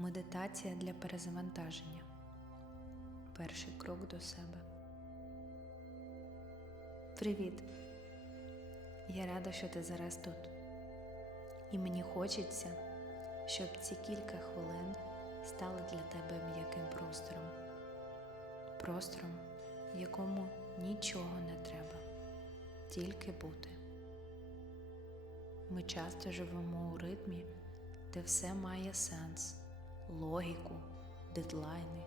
Медитація для перезавантаження. Перший крок до себе. Привіт! Я рада, що ти зараз тут. І мені хочеться, щоб ці кілька хвилин стали для тебе м'яким простором. Простором, в якому нічого не треба, тільки бути. Ми часто живемо у ритмі, де все має сенс, логіку, дедлайни,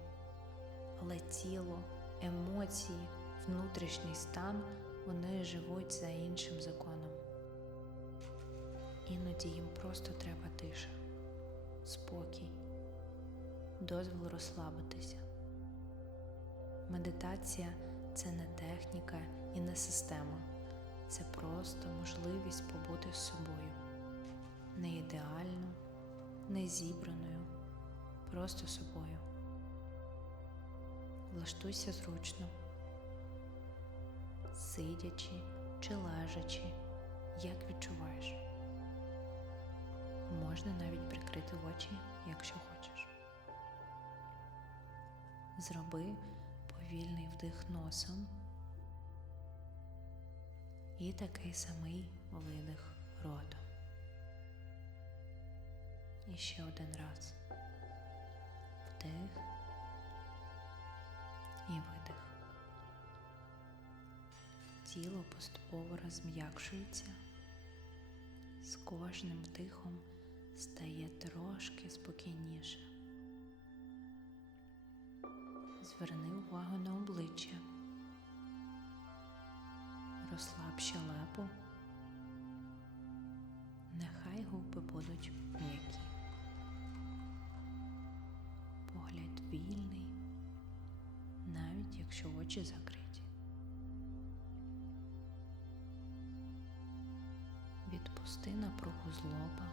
але тіло, емоції, внутрішній стан вони живуть за іншим законом. Іноді їм просто треба тиша, спокій, дозвіл розслабитися. Медитація це не техніка і не система, це просто можливість побути з собою, не ідеально, не зібраною, просто собою. Влаштуйся зручно, сидячи чи лежачи, як відчуваєш. Можна навіть прикрити очі, якщо хочеш. Зроби повільний вдих носом і такий самий видих ротом. І ще один раз. Вдих і видих. Тіло поступово розм'якшується, з кожним вдихом стає трошки спокійніше. Зверни увагу на обличчя, розслаб щелепу, нехай губи будуть м'які. Вільний, навіть якщо очі закриті. Відпусти напругу з лоба,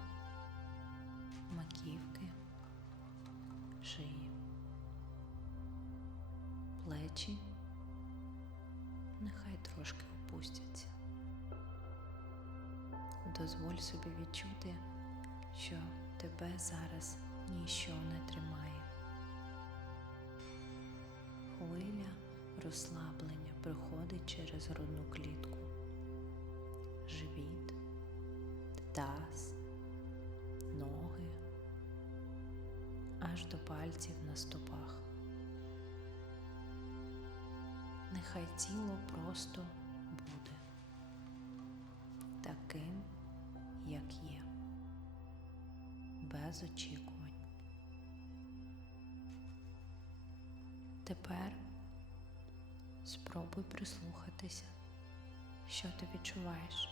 маківки, шиї, плечі нехай трошки опустяться. Дозволь собі відчути, що тебе зараз ніщо не тримає. Хвиля розслаблення приходить через грудну клітку, живіт, таз, ноги, аж до пальців на стопах. Нехай тіло просто буде таким, як є, без очікувань. Тепер спробуй прислухатися, що ти відчуваєш.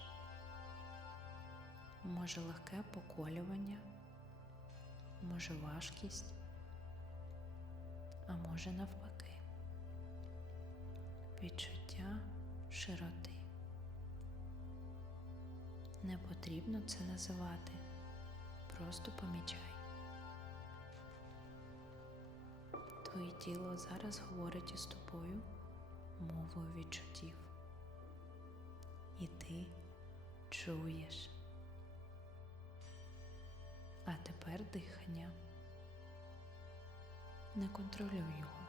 Може легке поколювання, може важкість, а може навпаки відчуття широти. Не потрібно це називати, просто помічай. Твоє тіло зараз говорить із тобою мовою відчуттів. І ти чуєш. А тепер дихання. Не контролюй його.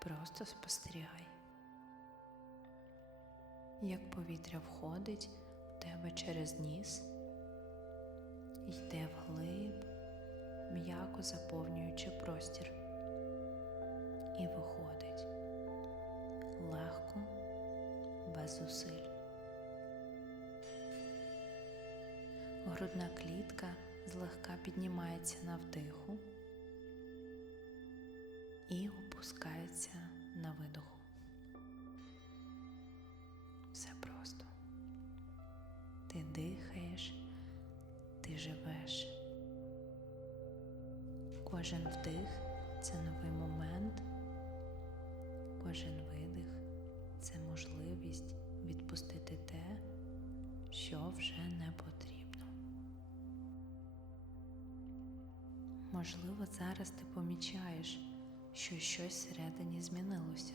Просто спостерігай, як повітря входить в тебе через ніс, йде вглиб, м'яко заповнюючи простір, і виходить легко, без зусиль. Грудна клітка злегка піднімається на вдиху і опускається на видоху. Все просто. Ти дихаєш, ти живеш. Кожен вдих це новий момент, кожен видих це можливість відпустити те, що вже не потрібно. Можливо, зараз ти помічаєш, що щось всередині змінилося.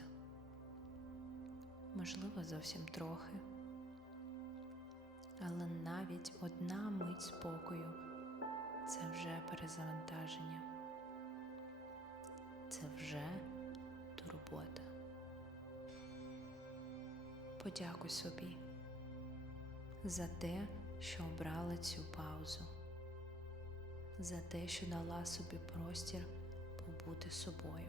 Можливо, зовсім трохи. Але навіть одна мить спокою це вже перезавантаження. Це вже турбота. Подякуй собі за те, що обрала цю паузу, за те, що дала собі простір побути собою.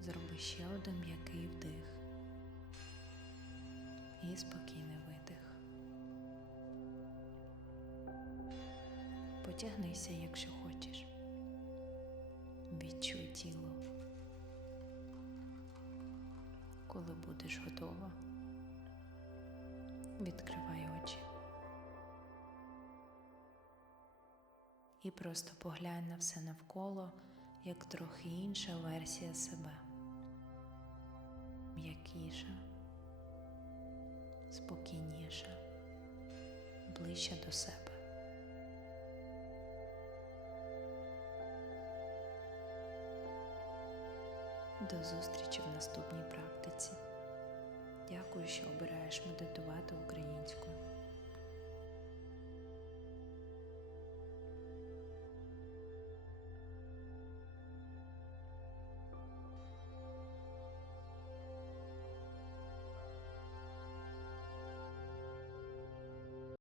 Зроби ще один м'який вдих і спокійний видих. Потягнися, якщо хочеш. Відчуй тіло. Коли будеш готова, відкривай очі. І просто поглянь на все навколо, як трохи інша версія себе. М'якіша, спокійніша, ближче до себе. До зустрічі в наступній практиці. Дякую, що обираєш медитувати українською.